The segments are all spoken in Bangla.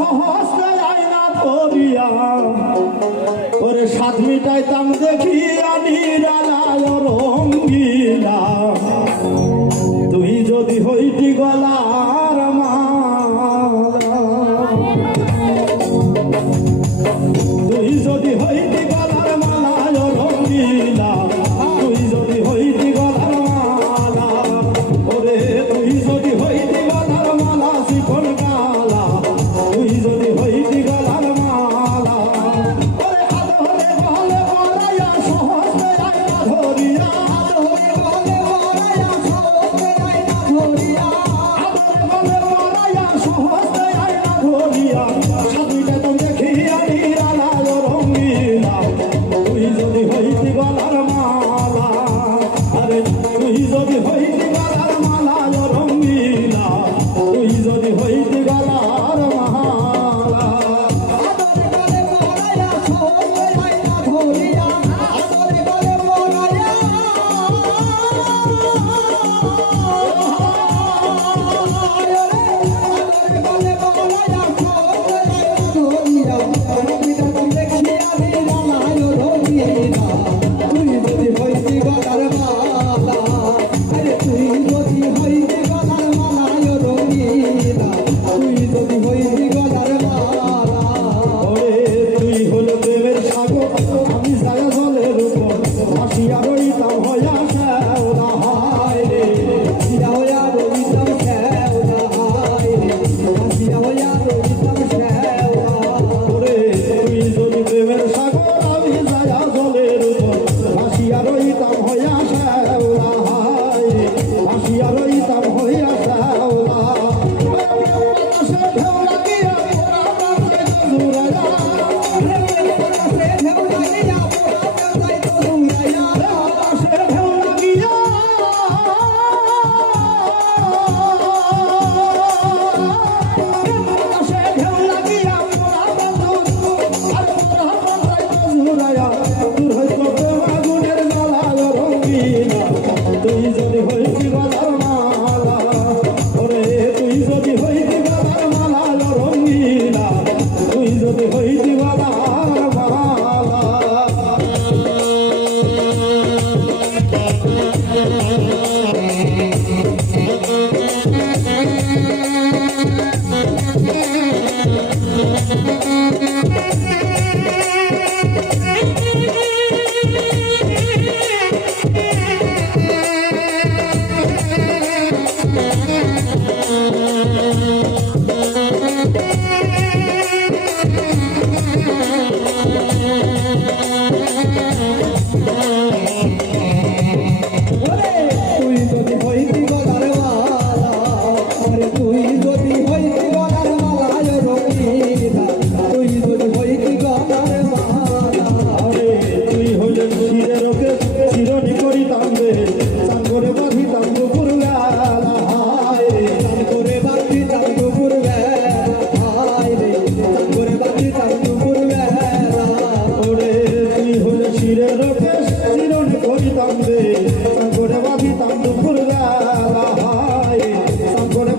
সহস্রে আয়না ধরিয়া ওরে সাত মিটাইতাম দেখিয়া নিরালা।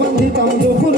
问题当中。